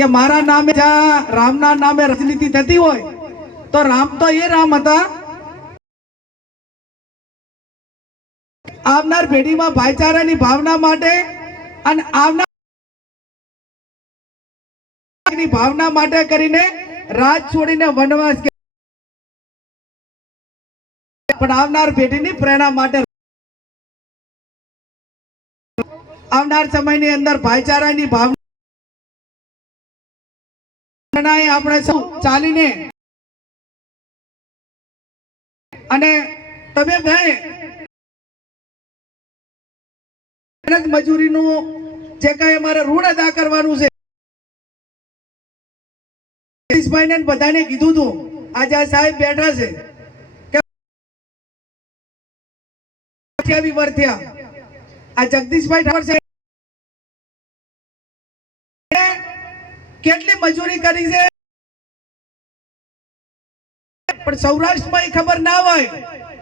કે મારા નામે જ્યાં રામના નામે રાજનીતિ થતી હોય, તો રામ તો એ રામ હતા. આવનાર પેઢીમાં ભાઈચારાની ભાવના માટે અને આવનાર ભાવના માટે કરીને રાજ છોડીને વનવાસ પણ આવનાર પેઢીની પ્રેરણા માટે આવનાર સમયની અંદર ભાઈચારાની ભાવના આપણે સૌ ચાલીને અને તમે ભાઈ મહેનત મજૂરીનું જે કઈ અમારે ઋણ અદા કરવાનું છે ને બધાને કીધું હતું આજે આ સાહેબ બેઠા છે, કે આ જગદીશભાઈ ઠાકોર કેટલી મજૂરી કરી છે? પણ સૌરાષ્ટ્રમાં એ ખબર ના હોય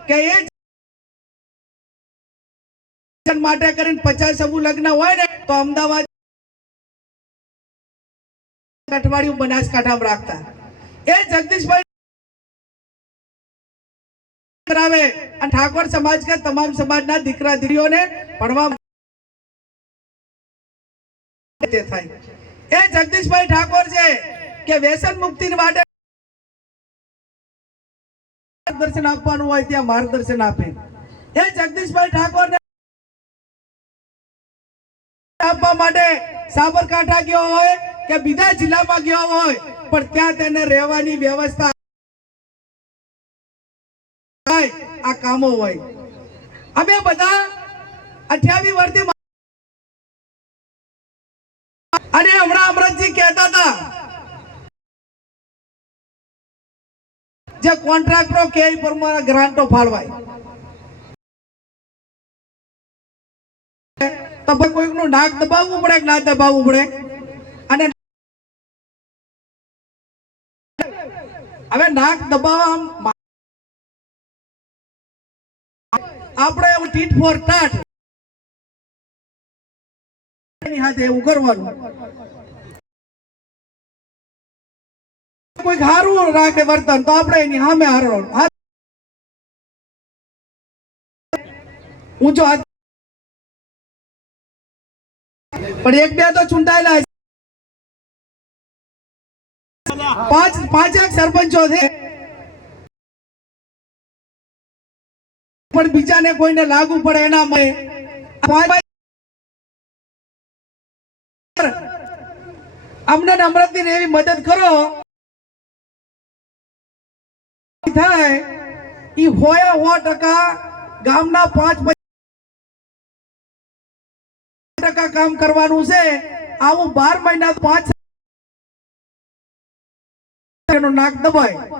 કે એ માટે કરીને પચાસ સમૂહ લગ્ન હોય ને, તો અમદાવાદ અઠવાડિયું બનાસકાંઠામાં રાખતા. એ જગદીશભાઈ અને ઠાકોર સમાજ કે તમામ સમાજના દીકરા દીકરીઓને ભણવા થાય. એ જગદીશભાઈ ઠાકોર છે, કે વ્યસન મુક્તિ માટે માર્ગદર્શન આપવાનું હોય ત્યાં માર્ગદર્શન આપે. એ જગદીશભાઈ ઠાકોર આપવા માટે સાબરકાંઠા ગયો હોય કે બીજા જિલ્લામાં ગયો હોય, પણ ત્યાં તેને રહેવાની વ્યવસ્થા આ કામો હોય. અમે બધા અઠ્યાવી વર્ષથી અને કહેતા હતા. જે કોન્ટ્રાક્ટરો કે પ્રમાણે ગ્રાન્ટો ફાળવાય. તો કોઈકનું નાક દબાવવું પડે ના દબાવવું પડે? અને હવે નાક દબાવવા આપણે એવું ટીટ ફોર ટાટ એની સાથે એવું કરવાનું. કોઈ હારું રાખે વર્તન, તો આપણે એની સામે હારો ઊંચો હાથ પણ એક બે તો ચૂંટાયેલા પાંચ પાંચ એક સરપંચો છે. પણ બીજાને કોઈને લાગુ પડે એના પાંચ અમને અમરતની એવી મદદ કરો. થાય એ હોય સો ટકા ગામના પાંચ ટકા કામ કરવાનું છે. આવું બાર મહિના પાંચ નાક દબાય.